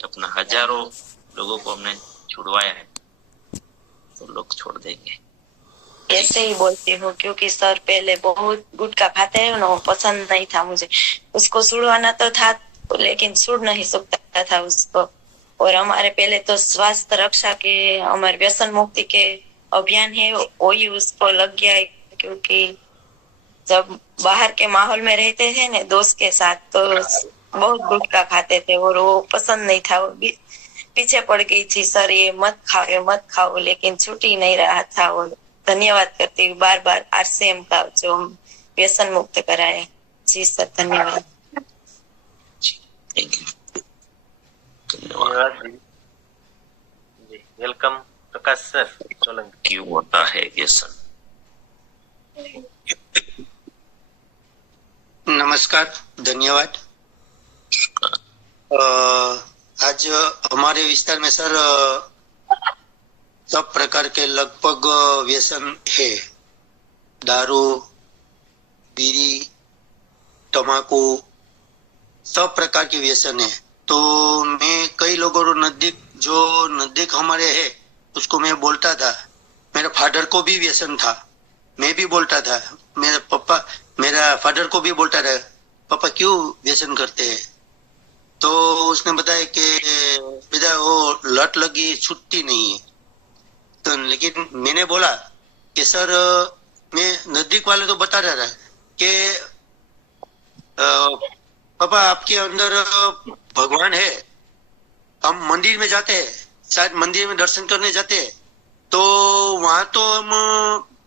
अपना हजारों लोगों को हमने छुड़वाया है, तो लोग छोड़ देंगे। ऐसे ही बोलती हूँ क्योंकि सर पहले बहुत गुटखा खाते हैं ना, पसंद नहीं था मुझे। उसको छुड़वाना तो था लेकिन छुड़ नहीं सकता था उसको। और हमारे पहले तो स्वास्थ्य रक्षा के, हमारे व्यसन मुक्ति के अभियान है वही उसको लग गया है, क्योंकि जब बाहर के माहौल में रहते थे ना दोस्त के साथ तो बहुत गुटखा खाते थे और वो पसंद नहीं था। वो पीछे पड़ गई थी, सर ये मत खाओ, लेकिन छूट ही नहीं रहा था। और धन्यवाद करती हूँ बार बार आरसीएम का जो व्यसन मुक्त कराए। जी सर धन्यवाद। Thank you. धन्यवाद जी। वेलकम प्रकाश सर सोलंकी। क्यों होता है व्यसन? नमस्कार, धन्यवाद। आज हमारे विस्तार में सर सब प्रकार के लगभग व्यसन है। दारू, बीड़ी, तंबाकू, सब प्रकार के व्यसन है। तो मैं कई लोगों को नजदीक हमारे है उसको मैं बोलता था। मेरे फादर को भी व्यसन था, मैं भी बोलता था। मेरा फादर को भी बोलता था, पापा क्यों व्यसन करते हैं? तो उसने बताया कि बेटा वो लत लगी, छूटती नहीं है। तो लेकिन मैंने बोला कि सर मैं नजदीक वाले तो बता रहा था कि पापा आपके अंदर भगवान है। हम मंदिर में जाते हैं, शायद मंदिर में दर्शन करने जाते हैं, तो वहां तो हम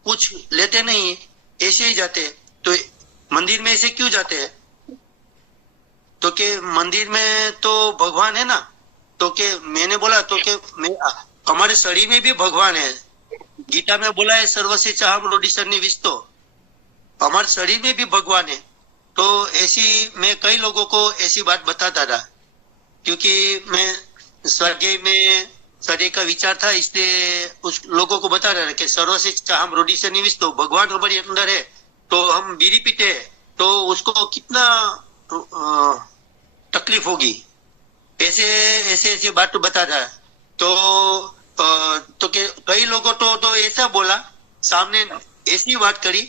कुछ लेते नहीं, ऐसे ही जाते। तो मंदिर में ऐसे क्यों जाते हैं? तो के मंदिर में तो भगवान है ना। तो के मैंने बोला तो के हमारे शरीर में भी भगवान है। गीता में बोला है सर्वस्य चाहम रोडिशनि विस्तो, हमारे शरीर में भी भगवान है। तो ऐसी मैं कई लोगों को ऐसी बात बताता था, क्योंकि मैं स्वर्गीय का विचार था, इसलिए उस लोगों को बता रहा था कि सर्वस्य चाहम रोडिशनि विस्तो, भगवान हमारे अंदर है। तो हम बीड़ी पीते हैं तो उसको कितना तकलीफ होगी, ऐसे बात बता रहा है। तो कई लोगों तो ऐसा बोला, सामने ऐसी बात करी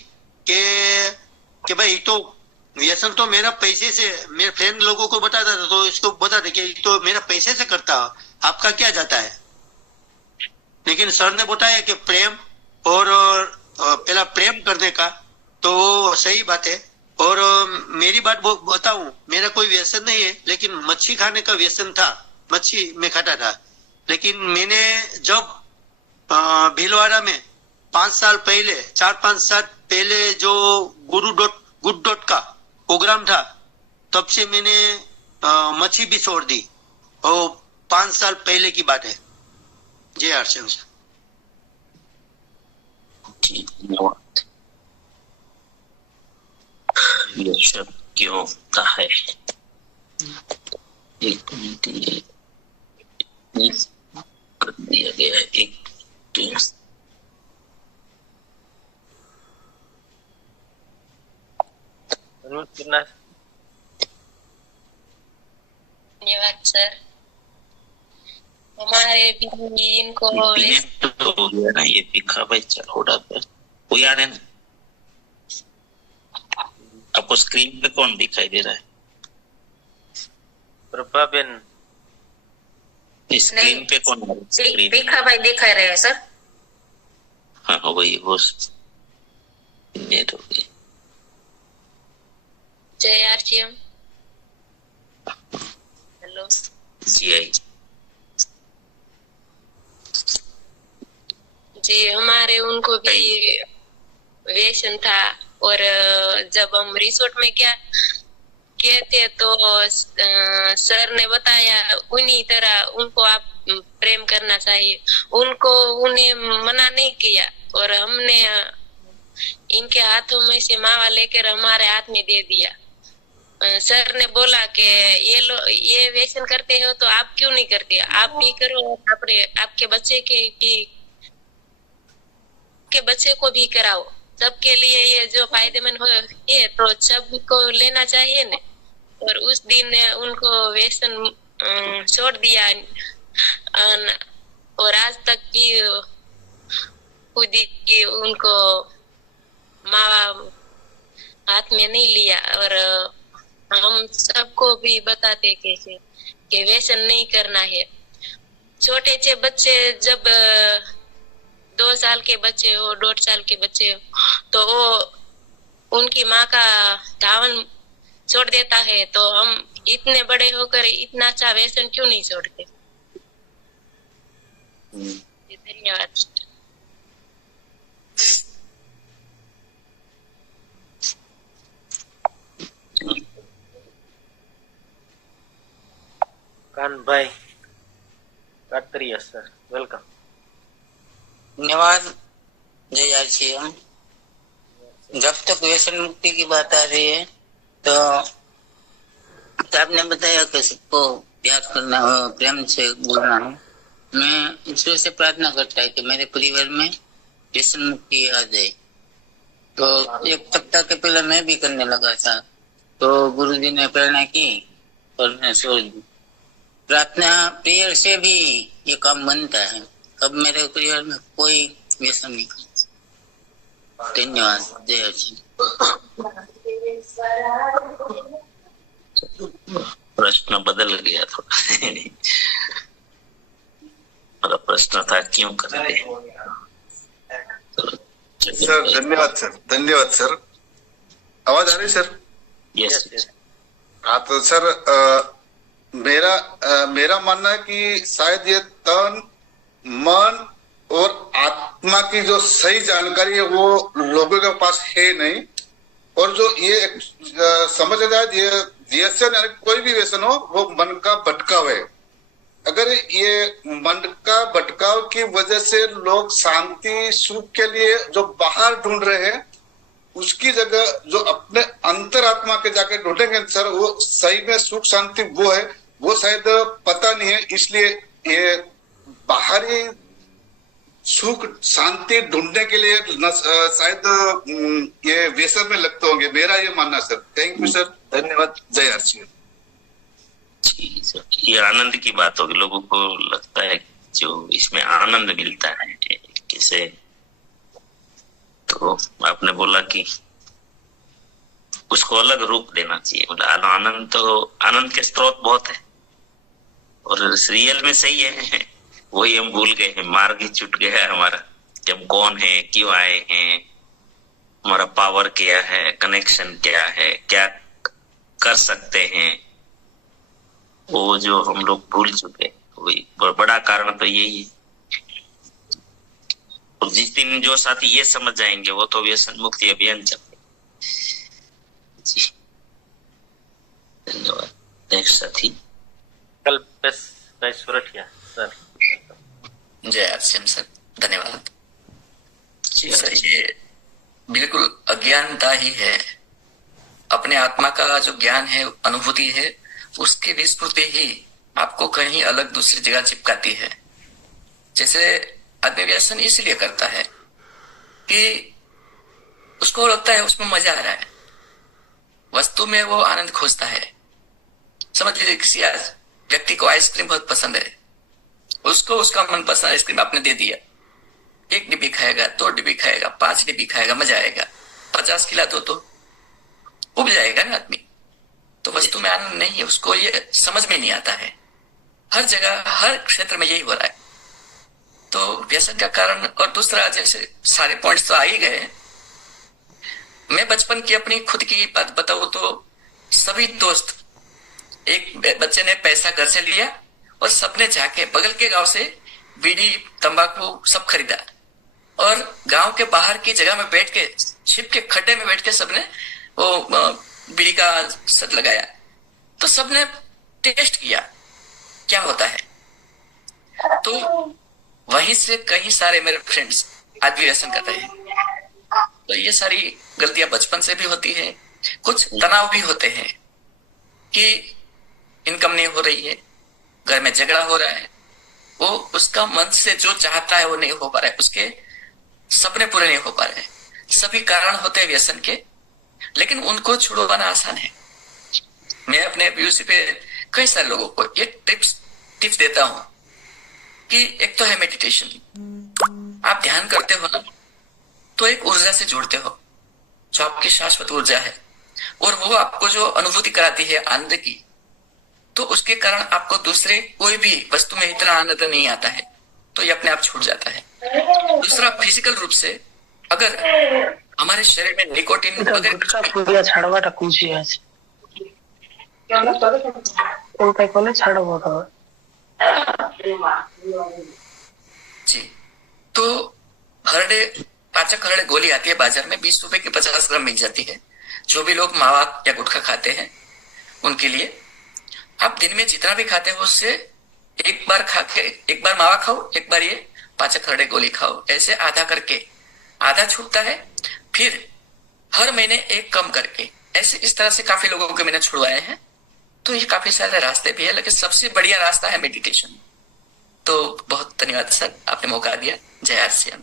कि भाई तो व्यसन तो मेरा पैसे से, मेरे फ्रेंड लोगों को बताता था तो इसको बताते कि तो मेरा पैसे से करता, आपका क्या जाता है? लेकिन सर ने बताया कि प्रेम और पहला प्रेम करने का, तो सही बात है। और मेरी बात बताऊं, मेरा कोई व्यसन नहीं है, लेकिन मच्छी खाने का व्यसन था। मच्छी मैं खाता था, लेकिन मैंने जब भीलवाड़ा में 4-5 साल पहले जो गुड डॉट का प्रोग्राम था, तब से मैंने मच्छी भी छोड़ दी। और 5 साल पहले की बात है। जय आरसीएम सर। व्यसन क्यों होता है? एक मिनट, ये कर दिया गया है। एक धन्यवाद सर। हमारे भी इनको तो हो गया ना, ये दिखा भाई। चलो उड़ा पर वो याद है ना आपको? स्क्रीन पे कौन दिखाई दे रहा है? प्रभा बेन। स्क्रीन पे कौन? दिखा भाई दिखा रहे हैं सर। हाँ वही वो नेट हो गई। जय आरसीएम। हेलो सीआई जी। हमारे उनको भी व्यसन था, और जब हम रिसोर्ट में गए थे तो सर ने बताया उन्हीं तरह उनको आप प्रेम करना चाहिए। उन्हें मना नहीं किया, और हमने इनके हाथों में से मावा लेकर हमारे हाथ में दे दिया। सर ने बोला कि ये व्यसन करते हो तो आप क्यों नहीं करते, आप भी करो, आपके बच्चे को भी कराओ। सबके लिए ये जो फायदेमंद है तो सबको लेना चाहिए न। और उस दिन उनको व्यसन छोड़ दिया। और आज तक की खुद ही उनको माँ हाथ में नहीं लिया। और हम सबको भी बताते कि व्यसन नहीं करना है। छोटे से बच्चे जब 2 साल के बच्चे हो, 1.5 साल के बच्चे हो, तो वो उनकी माँ का धावन छोड़ देता है, तो हम इतने बड़े होकर इतना अच्छा व्यसन क्यों नहीं छोड़ते। धन्यवाद। कान भाई कातरिया सर, वेलकम। धन्यवाद। जय आरसीएम। जब तक व्यसन मुक्ति की बात आ रही है तो आपने बताया कि सबको प्यार करना हो, प्रेम से बोलना हो। मैं ईश्वर से प्रार्थना करता है कि मेरे परिवार में व्यसन मुक्ति आ जाए। तो एक सप्ताह के पहले मैं भी करने लगा था, तो गुरुजी ने प्रेरणा की और मैं छोड़ दी। प्रार्थना प्रेयर से भी ये काम बनता है। अब मेरे परिवार में कोई व्यसन नहीं। धन्यवाद। जय श्री। प्रश्न बदल गया थोड़ा। मेरा प्रश्न था क्यों करते सर। धन्यवाद सर, धन्यवाद सर। आवाज आ रही सर? यस। हाँ तो सर मेरा मानना है कि शायद ये तन मन और आत्मा की जो सही जानकारी है वो लोगों के पास है नहीं। और जो ये समझ जाए ये व्यसन, कोई भी व्यसन हो, वो मन का भटकाव है। अगर ये मन का भटकाव की वजह से लोग शांति सुख के लिए जो बाहर ढूंढ रहे हैं, उसकी जगह जो अपने अंतरात्मा के जाके ढूंढेंगे सर, वो सही में सुख शांति वो है, वो शायद पता नहीं है। इसलिए ये बाहरी सुख शांति ढूंढने के लिए शायद ये व्यसन में लगते होंगे। मेरा ये मानना सर। थैंक यू सर, धन्यवाद। जय आरसीएम। ये आनंद की बात होगी। लोगों को लगता है जो इसमें आनंद मिलता है किसे, तो आपने बोला कि उसको अलग रूप देना चाहिए। मतलब आनंद के स्रोत बहुत है और रियल में सही है। वही हम भूल गए हैं, मार्ग ही छूट गया है हमारा कि हम कौन है, क्यों आए हैं, हमारा पावर क्या है, कनेक्शन क्या है, क्या कर सकते हैं, वो जो हम लोग भूल चुके। वही बड़ा कारण तो यही है। और जिस दिन जो साथी ये समझ जाएंगे वो तो व्यसन मुक्ति अभियान चलते। जी धन्यवाद। नेक्स्ट साथी कल्पेश भाई सुरठिया सर। जय आरसीएम सर, धन्यवाद। सर ये बिल्कुल अज्ञानता ही है। अपने आत्मा का जो ज्ञान है, अनुभूति है, उसकी विस्मृति ही आपको कहीं अलग दूसरी जगह चिपकाती है। जैसे आदमी व्यसन इसलिए करता है कि उसको लगता है उसमें मजा आ रहा है, वस्तु में वो आनंद खोजता है। समझ लीजिए किसी व्यक्ति को आइसक्रीम बहुत पसंद है, उसको उसका मनपसंद आइसक्रीम आपने दे दिया, 1 डिब्बी खाएगा, 2 डिब्बी खाएगा, 5 डिब्बी खाएगा, मजा आएगा। 50 खिला दो तो उब जाएगा ना आदमी। तो वस्तु में आनंद नहीं है, उसको ये समझ में नहीं आता है। हर जगह हर क्षेत्र में यही हो रहा है। तो व्यसन का कारण। और दूसरा, जैसे सारे पॉइंट्स तो आ ही गए। मैं बचपन की अपनी खुद की बात बताऊं तो सभी दोस्त, एक बच्चे ने पैसा घर से लिया और सबने जाके बगल के गांव से बीड़ी तंबाकू सब खरीदा और गांव के बाहर की जगह में बैठ के, छिप के खड्डे में बैठ के सबने वो बीड़ी का सट लगाया। तो सबने टेस्ट किया क्या होता है। तो वहीं से कई सारे मेरे फ्रेंड्स आज भी व्यसन करते हैं। तो ये सारी गलतियां बचपन से भी होती है। कुछ तनाव भी होते हैं कि इनकम नहीं हो रही है, घर में झगड़ा हो रहा है, वो उसका मन से जो चाहता है वो नहीं हो पा रहा है, उसके सपने पूरे नहीं हो पा रहे हैं। सभी कारण होते हैं व्यसन के, लेकिन उनको छुड़वाना आसान है। मैं अपने पीयूसी पे कई सारे लोगों को ये टिप्स देता हूं कि एक तो है मेडिटेशन। आप ध्यान करते हो ना, तो एक ऊर्जा से जुड़ते हो जो आपकी शाश्वत ऊर्जा है, और वो आपको जो अनुभूति कराती है आनंद की, तो उसके कारण आपको दूसरे कोई भी वस्तु में इतना आनंद नहीं आता है, तो ये अपने आप छूट जाता है। दूसरा, फिजिकल रूप से अगर हमारे शरीर में निकोटिन वगैरह छाड़वाटा कूची है जी, तो हरडे पाचक हरडे गोली आती है बाजार में, 20 रुपए की 50 ग्राम मिल जाती है। जो भी लोग मावा या गुटखा खाते हैं उनके लिए, आप दिन में जितना भी खाते हो उससे एक बार खा के, एक बार मावा खाओ, एक बार ये पाचक हरडे गोली खाओ, ऐसे आधा करके, आधा छूटता है, फिर हर महीने एक कम करके, ऐसे इस तरह से काफी लोगों को मैंने छुड़वाए हैं। तो ये काफी सारे रास्ते भी है, लेकिन सबसे बढ़िया रास्ता है मेडिटेशन। तो बहुत धन्यवाद सर, आपने मौका दिया। जय आरसीएम।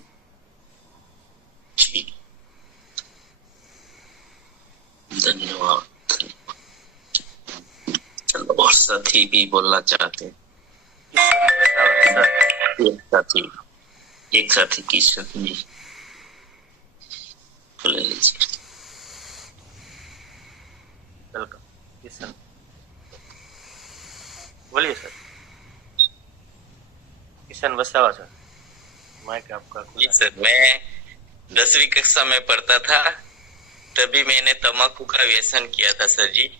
धन्यवाद। चलो, और साथी भी बोलना चाहते हैं। एक साथी किशन जी तो ले लीजिए। वेलकम किशन, बोलिए sir. Kishan Vasava sir, mic आपका खुला है। सर, मैं 10वीं कक्षा में पढ़ता था, तभी मैंने तंबाकू का व्यसन किया था सर जी।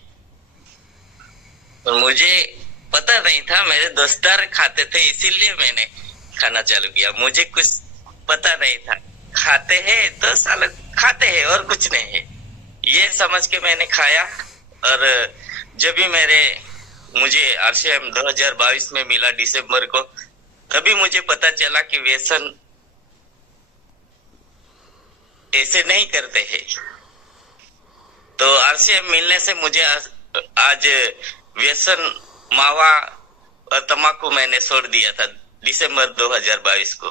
और मुझे पता नहीं था, मेरे दोस्तदार खाते थे इसीलिए मैंने खाना चालू किया। मुझे कुछ पता नहीं था, खाते हैं तो साल खाते हैं और कुछ नहीं है, ये समझ के मैंने खाया। और जब भी मुझे आरसीएम 2022 में मिला दिसंबर को, तभी मुझे पता चला कि व्यसन ऐसे नहीं करते हैं। तो आरसीएम मिलने से मुझे आज व्यसन मावा और तंबाकू मैंने छोड़ दिया था दिसंबर 2022 को।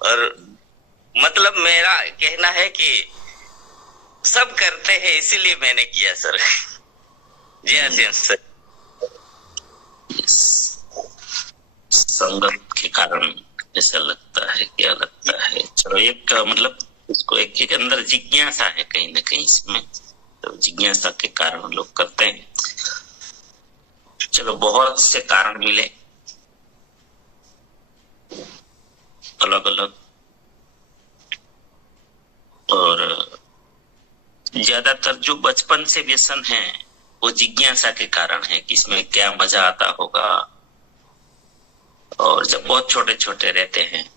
और मतलब मेरा कहना है कि सब करते हैं इसीलिए मैंने किया सर। जी आरसीएम सर। संगत के कारण ऐसा लगता है, क्या लगता है? चलो, एक मतलब इसको एक के अंदर जिज्ञासा है कहीं ना कहीं इसमें, तो जिज्ञासा के कारण लोग करते हैं। चलो, बहुत से कारण मिले अलग अलग, और ज्यादातर जो बचपन से व्यसन है वो जिज्ञासा के कारण है कि इसमें क्या मजा आता होगा। और जब बहुत छोटे छोटे रहते हैं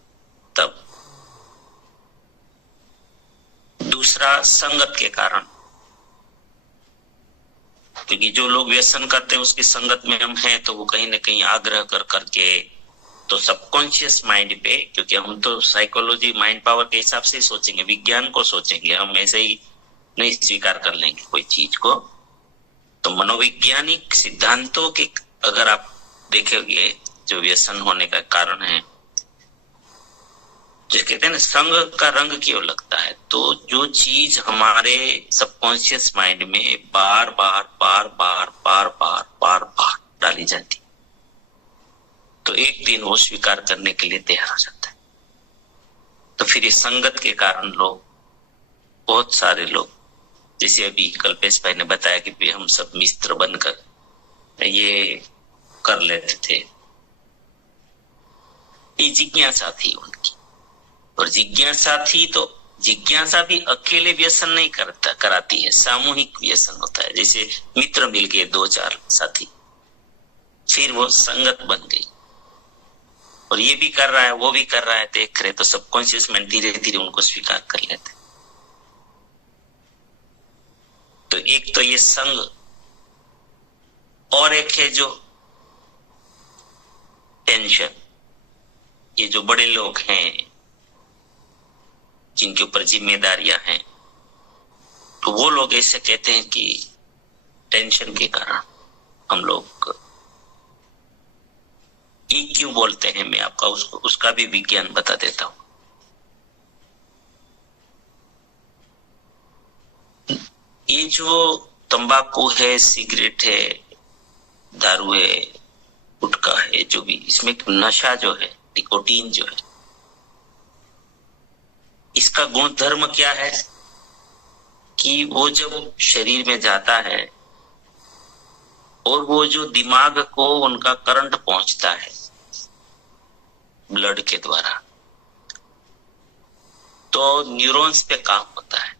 तब। दूसरा, संगत के कारण, क्योंकि जो लोग व्यसन करते हैं उसकी संगत में हम हैं, तो वो कहीं ना कहीं आग्रह कर करके, तो सबकॉन्शियस माइंड पे, क्योंकि हम तो साइकोलॉजी माइंड पावर के हिसाब से ही सोचेंगे, विज्ञान को सोचेंगे, हम ऐसे ही नहीं स्वीकार कर लेंगे कोई चीज को। तो मनोवैज्ञानिक सिद्धांतों के अगर आप देखेंगे, जो व्यसन होने का कारण है, जो कहते हैं ना संग का रंग क्यों लगता है, तो जो चीज हमारे सबकॉन्शियस माइंड में बार बार बार बार बार बार बार बार डाली जाती, तो एक दिन वो स्वीकार करने के लिए तैयार हो जाता है। तो फिर इस संगत के कारण लोग, बहुत सारे लोग, जैसे अभी कल्पेश भाई ने बताया कि हम सब मित्र बनकर ये कर लेते थे, ये जिज्ञासा थी उनकी। और जिज्ञासा थी तो जिज्ञासा भी अकेले व्यसन नहीं कराती है, सामूहिक व्यसन होता है। जैसे मित्र मिल गए 2-4 साथी, फिर वो संगत बन गई, और ये भी कर रहा है वो भी कर रहा है, देख रहे, तो सबकॉन्शियस माइंड धीरे धीरे उनको स्वीकार कर लेते। तो एक तो ये संग, और एक है जो टेंशन। ये जो बड़े लोग हैं जिनके ऊपर जिम्मेदारियां हैं, तो वो लोग ऐसे कहते हैं कि टेंशन के कारण हम लोग ये क्यों बोलते हैं, मैं आपका उसका भी विज्ञान बता देता हूं। ये जो तंबाकू है, सिगरेट है, दारू है, गुटखा है, जो भी इसमें नशा जो है, निकोटीन जो है, इसका गुण धर्म क्या है कि वो जब शरीर में जाता है और वो जो दिमाग को उनका करंट पहुंचता है ब्लड के द्वारा, तो न्यूरॉन्स पे काम होता है।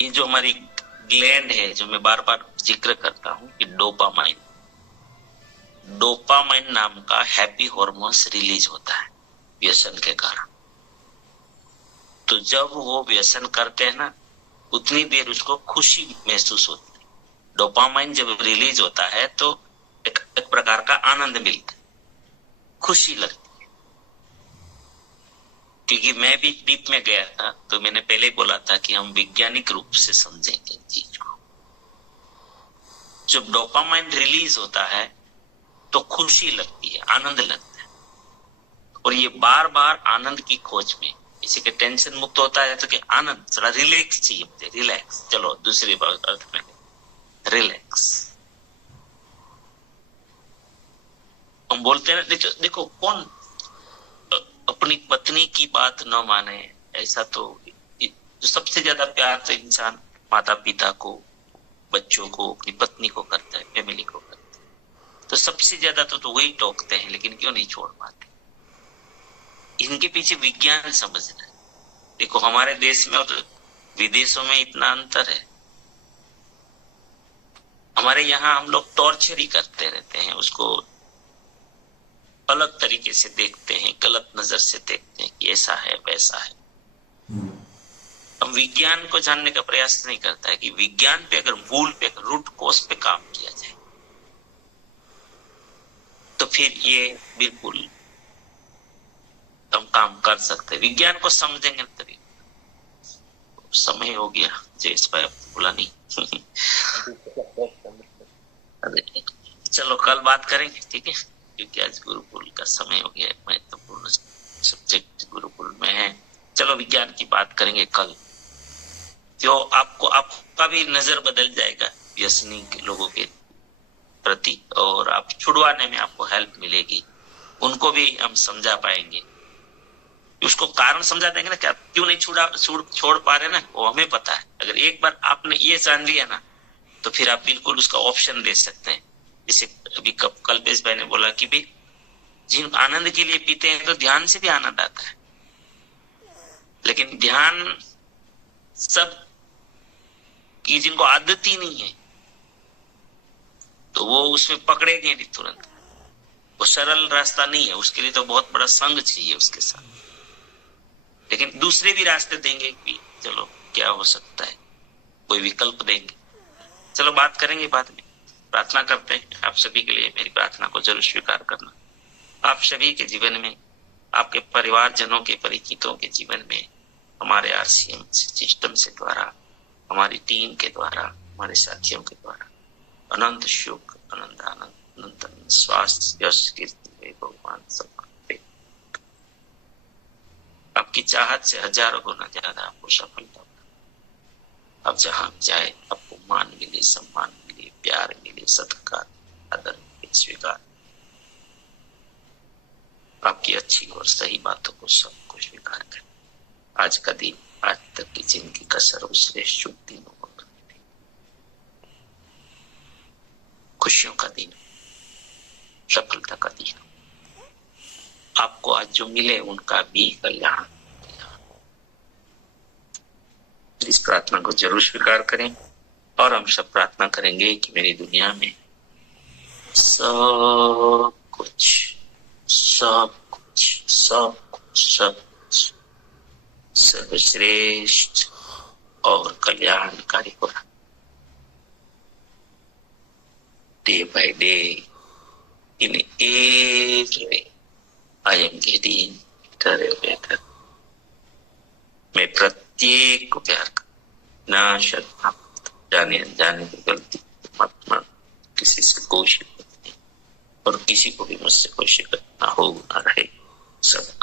ये जो हमारी ग्लैंड है, जो मैं बार बार जिक्र करता हूं कि डोपामाइन नाम का हैप्पी हार्मोन्स रिलीज होता है व्यसन के कारण। तो जब वो व्यसन करते हैं ना, उतनी देर उसको खुशी महसूस होती है। डोपामाइन जब रिलीज होता है तो एक प्रकार का आनंद मिलता है, खुशी लगती है। क्योंकि मैं भी डीप में गया था, तो मैंने पहले बोला था कि हम वैज्ञानिक रूप से समझेंगे चीज को। जब डोपामाइन रिलीज होता है तो खुशी लगती है, आनंद लगता है। और ये बार बार आनंद की खोज में, किसी के टेंशन मुक्त होता है तो कि आनंद, थोड़ा रिलैक्स चाहिए मुझे, रिलैक्स। चलो दूसरे अर्थ में रिलैक्स हम बोलते हैं ना। देखो कौन अपनी पत्नी की बात न माने, ऐसा तो जो सबसे ज्यादा प्यार तो इंसान माता पिता को, बच्चों को, अपनी पत्नी को करता है, फैमिली को करता है। तो सबसे ज्यादा तो वही टोकते हैं, लेकिन क्यों नहीं छोड़ पाते? इनके पीछे विज्ञान समझना है। देखो हमारे देश में और विदेशों में इतना अंतर है। हमारे यहाँ हम लोग टॉर्चर ही करते रहते हैं, उसको अलग तरीके से देखते हैं, गलत नजर से देखते हैं कि ऐसा है वैसा है। हम विज्ञान को जानने का प्रयास नहीं करता है कि विज्ञान पे अगर मूल पे, रूट कोज पे काम किया जाए तो फिर ये बिल्कुल हम काम कर सकते हैं। विज्ञान को समझेंगे तभी। समय हो गया जयेश भाई, बोला नहीं। चलो कल बात करेंगे, ठीक है? क्योंकि आज गुरुकुल का समय हो गया, महत्वपूर्ण सब्जेक्ट गुरुकुल में है। चलो विज्ञान की बात करेंगे कल। जो आपका भी नजर बदल जाएगा व्यसनी के लोगों के प्रति, और आप छुड़वाने में आपको हेल्प मिलेगी। उनको भी हम समझा पाएंगे, उसको कारण समझा देंगे ना कि आप क्यों नहीं छोड़ पा रहे ना, वो हमें पता है। अगर एक बार आपने ये जान लिया ना, तो फिर आप बिल्कुल उसका ऑप्शन दे सकते हैं। जैसे अभी कल्पेश भाई ने बोला कि भाई जिन आनंद के लिए पीते हैं तो ध्यान से भी आनंद आता है, लेकिन ध्यान सब की जिनको आदत ही नहीं है तो वो उसमें पकड़ेंगे नहीं तुरंत। वो सरल रास्ता नहीं है, उसके लिए तो बहुत बड़ा संग चाहिए उसके साथ। लेकिन दूसरे भी रास्ते देंगे कि चलो क्या हो सकता है, कोई विकल्प देंगे। चलो बात करेंगे बाद में। प्रार्थना करते हैं आप सभी के लिए। मेरी प्रार्थना को जरूर स्वीकार करना। आप सभी के जीवन में, आपके परिवारजनों के, परिचितों के जीवन में, हमारे RCM सिस्टम से द्वारा, हमारी टीम के द्वारा, हमारे साथियों के द्वारा अनंत सुख, अनंत आनंद, अनंत स्वास्थ्य, यश, कीर्ति, भगवान सब आपकी चाहत से हजारों गुना ज्यादा आपको सफलता। अब जहां जाए आपको मान मिले, सम्मान मिले, प्यार मिले, सत्कार, आदर मिले, स्वीकार। आपकी अच्छी और सही बातों को सबको स्वीकार करें। आज का दिन, आज तक की जिंदगी का सर्वश्रेष्ठ शुभ दिन हो, खुशियों का दिन, सफलता का दिन। आपको आज जो मिले उनका भी कल्याण। इस प्रार्थना को जरूर स्वीकार करें। और हम सब प्रार्थना करेंगे कि मेरी दुनिया में सब कुछ सर्वश्रेष्ठ और कल्याणकारी हो। Day by day, in every way, I am getting better and better. मैं प्रत्येक को प्यार कर, ना श्रद्धा, जाने अनजाने की गलती मत, किसी से कोई शिकायत नहीं, और किसी को भी मुझसे कोई शिकायत ना हो, ना रहे। सब